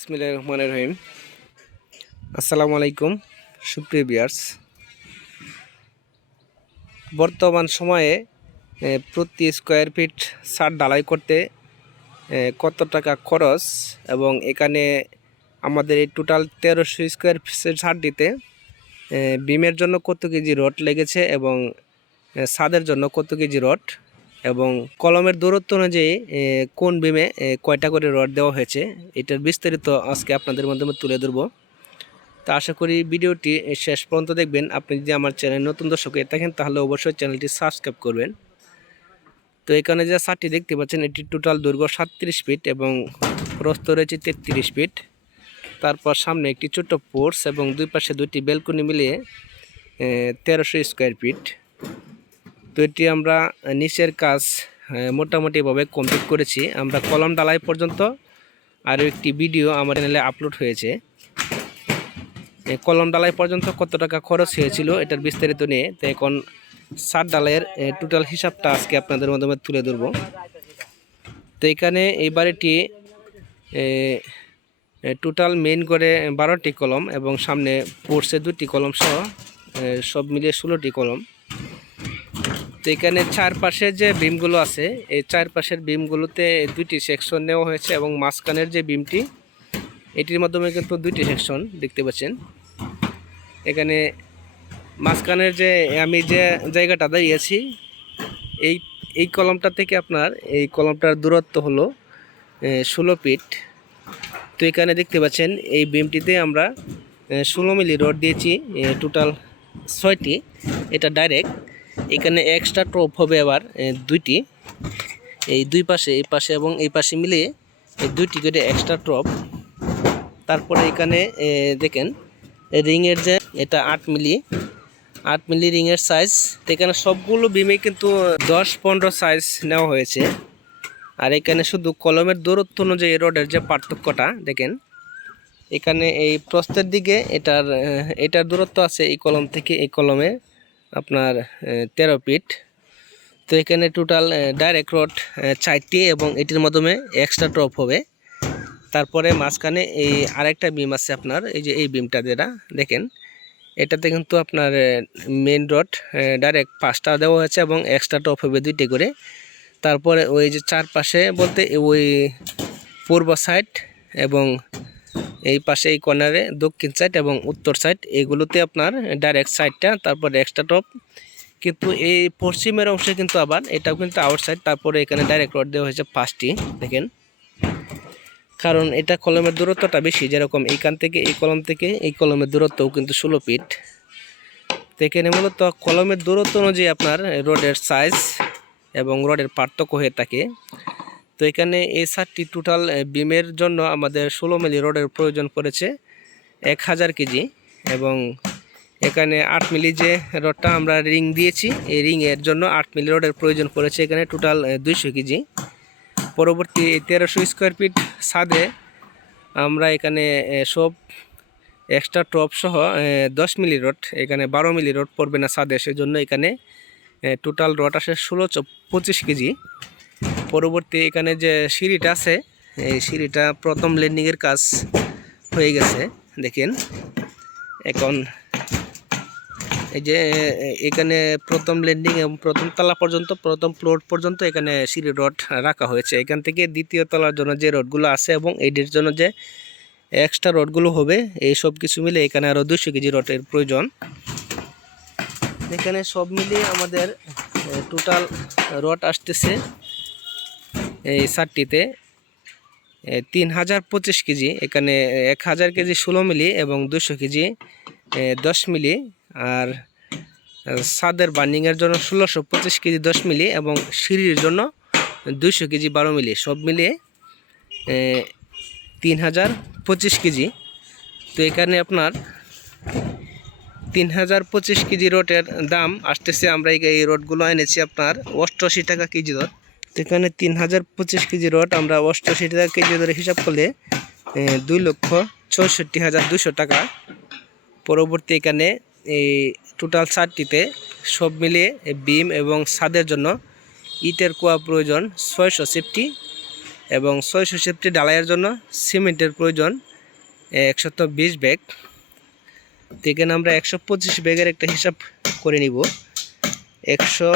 বিসমিল্লাহ রহমান রহিম। আসসালামু আলাইকুম সুপ্রিয় বিয়ার্স বর্তমান সময়ে প্রতি স্কোয়ার ফিট সার ডালাই করতে কত টাকা খরচ এবং এখানে আমাদের এই টোটাল তেরোশো স্কোয়ার ফিটের সার দিতে বিমের জন্য কত কেজি রড লেগেছে এবং এ, ছাদের জন্য কত কেজি রড এবং কলমের দূরত্ব অনুযায়ী কোন বিমে কয়টা করে রড দেওয়া হয়েছে, এটার বিস্তারিত আজকে আপনাদের মাধ্যমে তুলে ধরবো। তো আশা করি ভিডিওটি শেষ পর্যন্ত দেখবেন। আপনি যদি আমার চ্যানেল নতুন দর্শক হয়ে থাকেন, তাহলে অবশ্যই চ্যানেলটি সাবস্ক্রাইব করবেন। তো এখানে যে সারটি দেখতে পাচ্ছেন, এটি টোটাল দৈর্ঘ্য সাতত্রিশ ফিট এবং প্রস্থ রয়েছে তেত্রিশ ফিট। তারপর সামনে একটি ছোট্ট পোর্স এবং দুই পাশে দুইটি বেলকনি মিলিয়ে তেরোশো স্কোয়ার ফিট। তো এটি আমরা নিচের কাজ মোটামুটিভাবে কমপ্লিট করেছি। আমরা কলম ডালাই পর্যন্ত আরও একটি ভিডিও আমার চ্যানেলে আপলোড হয়েছে। কলম ডালাই পর্যন্ত কত টাকা খরচ হয়েছিল এটার বিস্তারিত নিয়ে, তো এখন সার ডালাইয়ের টোটাল হিসাবটা আজকে আপনাদের মাধ্যমে তুলে ধরবো। তো এখানে এই বাড়িটি টোটাল মেইন করে বারোটি কলম এবং সামনে পড়ছে দুটি কলম সহ সব মিলিয়ে ষোলোটি কলম। তো এখানে চারপাশে যে বিমগুলো আছে, এই চারপাশের বিমগুলোতে দুইটি সেকশন নেওয়া হয়েছে এবং মাঝখানের যে বিমটি, এটির মাধ্যমে কিন্তু দুইটি সেকশন দেখতে পাচ্ছেন। এখানে মাঝখানের যে আমি যে জায়গাটা দাঁড়িয়েছি, এই এই কলমটা থেকে আপনার, এই কলমটার দূরত্ব হলো ষোলো ফিট। তো এখানে দেখতে পাচ্ছেন, এই বিমটিতে আমরা ষোলো মিলি রড দিয়েছি টোটাল ছয়টি। এটা ডাইরেক্ট এখানে এক্সট্রা টপ হবে আবার দুইটি। এই দুই পাশে, এই পাশে এবং এই পাশে মিলিয়ে এই দুইটি করে এক্সট্রা টপ তারপরে এখানে দেখেন রিংয়ের যে, এটা আট মিলি আট মিলি রিংয়ের সাইজ এখানে সবগুলো বিমে কিন্তু দশ পনেরো সাইজ নেওয়া হয়েছে। আর এখানে শুধু কলমের দূরত্ব অনুযায়ী রডের যে পার্থক্যটা, দেখেন, এখানে এই প্রস্তের দিকে এটার এটার দূরত্ব আছে এই কলম থেকে এই কলমে। আপনার তেরো ফিট। তো এখানে টোটাল ডাইরেক্ট রড চারটি এবং এটির মাধ্যমে এক্সট্রা টপ হবে। তারপরে মাঝখানে এই আরেকটা বিম আছে আপনার, এই যে এই বিমটা যেটা, দেখেন। এটাতে কিন্তু আপনার মেন রড ডাইরেক্ট পাঁচটা দেওয়া হয়েছে এবং এক্সট্রা টপ হবে দুইটি করে। তারপরে ওই যে চারপাশে বলতে ওই পূর্ব সাইড এবং এই পাশে এই কর্নারে দক্ষিণ সাইড এবং উত্তর সাইড এগুলোতে আপনার ডাইরেক্ট সাইডটা তারপরে এক্সট্রা টপ কিন্তু এই পশ্চিমের অংশে কিন্তু আবার এটাও কিন্তু আউটসাইড তারপরে এখানে ডাইরেক্ট রড দেওয়া হয়েছে পাঁচটি, দেখেন। কারণ এটা কলমের দূরত্বটা বেশি, যেরকম এইখান থেকে এই কলম থেকে এই কলমের দূরত্বও কিন্তু ষোলো ফিট তো এখানে মূলত কলমের দূরত্ব অনুযায়ী আপনার রডের সাইজ এবং রডের পার্থক্য হয়ে থাকে। তো এখানে এই সারটি টোটাল বিমের জন্য আমাদের ষোলো মিলি রডের প্রয়োজন পড়েছে এক হাজার কেজি এবং এখানে আট মিলি যে রডটা আমরা রিং দিয়েছি, এই রিংয়ের জন্য আট মিলি রডের প্রয়োজন পড়েছে এখানে টোটাল দুইশো কেজি। পরবর্তী তেরোশো স্কোয়ার ফিট ছাদে আমরা এখানে সব এক্সট্রা টপ সহ দশ মিলি রড, এখানে বারো মিলি রড পড়বে না ছাদে, সেজন্য এখানে টোটাল রড আসে ষোলো পঁচিশ কেজি। পরবর্তী এখানে যে সিঁড়িটা আছে, এই সিঁড়িটা প্রথম ল্যান্ডিংয়ের কাজ হয়ে গেছে, দেখেন। এখন এই যে, এখানে প্রথম ল্যান্ডিং এবং প্রথম তলা পর্যন্ত, প্রথম ফ্লোর পর্যন্ত এখানে সিঁড়ি রড রাখা হয়েছে। এখান থেকে দ্বিতীয় তলার জন্য যে রডগুলো আছে এবং এইটির জন্য যে এক্সট্রা রডগুলো হবে, এই সব কিছু মিলে এখানে আরও দুশো কেজি রডের প্রয়োজন। এখানে সব মিলিয়ে আমাদের টোটাল রড আসতেছে। এই সারটিতে তিন হাজার পঁচিশ কেজি, এখানে এক হাজার কেজি ষোলো মিলি এবং দুশো কেজি দশ মিলি। আর ছাদের বার্নিংয়ের জন্য ষোলোশো পঁচিশ কেজি দশ মিলি এবং সিঁড়ির জন্য দুইশো কেজি বারো মিলি। সব মিলিয়ে তিন হাজার পঁচিশ কেজি। তো এখানে আপনার তিন হাজার পঁচিশ কেজি রোডের দাম আসতেছে। আমরা এই রোডগুলো এনেছি আপনার অষ্টআশি টাকা কেজি দর। এখানে তিন হাজার পঁচিশ কেজি রড আমরা অষ্টআশি টাকা কেজি ধরে হিসাব করলে দুই লক্ষ চৌষট্টি হাজার দুশো টাকা। পরবর্তী এখানে এই টোটাল চারটিতে সব মিলিয়ে বিম এবং ছাদের জন্য ইটের কুয়া প্রয়োজন ছয়শো সেফটি এবং ছয়শো সেফটি ডালাইয়ের জন্য সিমেন্টের প্রয়োজন একশত বিশ ব্যাগ। এখানে আমরা একশো পঁচিশ ব্যাগের একটা হিসাব করে নিব। একশো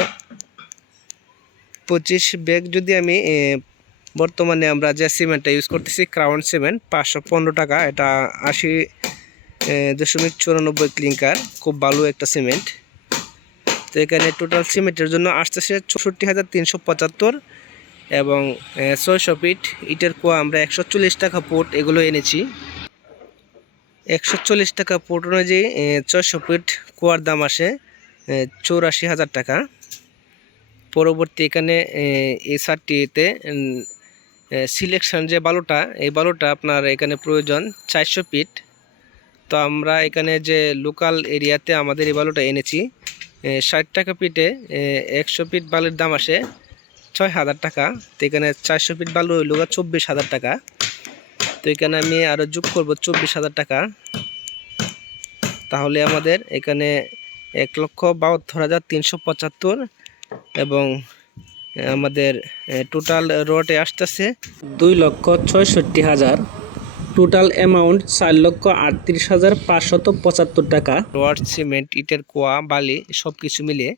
পঁচিশ ব্যাগ যদি আমি বর্তমানে আমরা যে সিমেন্টটা ইউজ করতেছি ক্রাউন সিমেন্ট পাঁচশো পনেরো টাকা। এটা আশি দশমিক চুরানব্বই ক্লিঙ্কার খুব ভালো একটা সিমেন্ট। তো এখানে টোটাল সিমেন্টের জন্য আসতেছে চৌষট্টি হাজার তিনশো পঁচাত্তর এবং ছয়শো ফিট ইটের কুয়া আমরা একশো চল্লিশ টাকা ফুট এগুলো এনেছি। একশো চল্লিশ টাকা ফুট অনুযায়ী ছয়শো ফিট কুয়ার দাম আসে চৌরাশি হাজার টাকা। পরবর্তী এখানে এ, এই সারটিতে সিলেকশন যে বালুটা এই বালুটা আপনার এখানে প্রয়োজন চারশো ফিট তো আমরা এখানে যে লোকাল এরিয়াতে আমাদের এই বালুটা এনেছি ষাট টাকা ফিটে একশো পিট বালুর দাম আসে ছয় হাজার টাকা। তো এখানে চারশো ফিট বালু হইল চব্বিশ হাজার টাকা। তো এখানে আমি আরও যোগ করব চব্বিশ হাজার টাকা। তাহলে আমাদের এখানে এক লক্ষ বাহাত্তর হাজার তিনশো পঁচাত্তর এবং আমাদের টোটাল রোডে আসতেছে দুই লক্ষ ছয়ষট্টি হাজার। টোটাল অ্যামাউন্ট চার লক্ষ আটত্রিশ হাজার পাঁচশত পঁচাত্তর টাকা। রড সিমেন্ট ইটের কোয়া, বালি সব কিছু মিলিয়ে।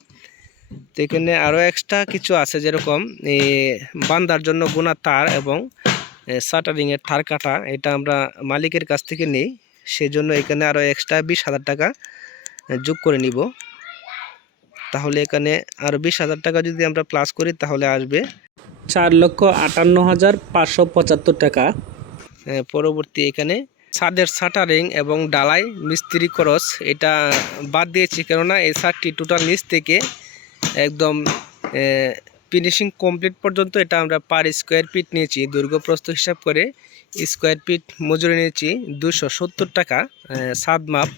তো এখানে আরও এক্সট্রা কিছু আছে যেরকম বান্দার জন্য গোনা তার এবং শাটারিংয়ের তার কাটা, এটা আমরা মালিকের কাছ থেকে নিই। সেজন্য এখানে আরও এক্সট্রা বিশ হাজার টাকা যোগ করে নিব। তাহলে এখানে আরও বিশ হাজার টাকা যদি আমরা প্লাস করি তাহলে আসবে। চার লক্ষ আটান্ন হাজার পাঁচশো পঁচাত্তর টাকা। পরবর্তী এখানে ছাদের শাটারিং এবং ডালাই মিস্ত্রি খরচ এটা বাদ দিয়েছি কেননা এই ছাদটি টোটাল নিচ থেকে একদম ফিনিশিং কমপ্লিট পর্যন্ত এটা আমরা পার স্কোয়ার ফিট নিয়েছি। দৈর্ঘ্যপ্রস্থ হিসাব করে স্কোয়ার ফিট মজুরি নিয়েছি দুশো সত্তর টাকা সাদ মাপ।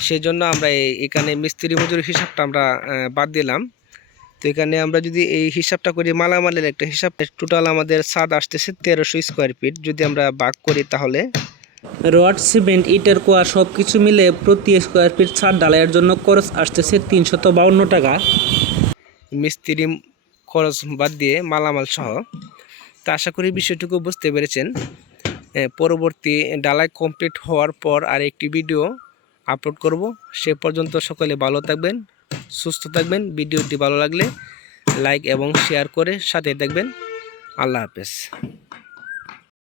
সেই জন্য আমরা এই- এখানে মিস্ত্রি মজুরি হিসাবটা আমরা বাদ দিলাম। তো এখানে আমরা যদি এই হিসাবটা করি মালামালের একটা হিসাব টোটাল আমাদের ছাদ আসতেছে তেরোশো স্কোয়ার ফিট যদি আমরা ভাগ করি তাহলে? রড সিমেন্ট ইটের কোয়া সব কিছু মিলে প্রতি স্কোয়ার ফিট ছাদ ঢালাইয়ের জন্য খরচ আসতেছে তিনশত বাউন্ন টাকা। মিস্ত্রি খরচ বাদ দিয়ে মালামাল সহ। তা আশা করি বিষয়টুকু বুঝতে পেরেছেন। পরবর্তী ডালাই কমপ্লিট হওয়ার পর আর একটি ভিডিও আপলোড করব। সে পর্যন্ত সকলে ভালো থাকবেন, সুস্থ থাকবেন। ভিডিওটি ভালো লাগলে লাইক এবং শেয়ার করে সাথে থাকবেন। আল্লাহ হাফেজ।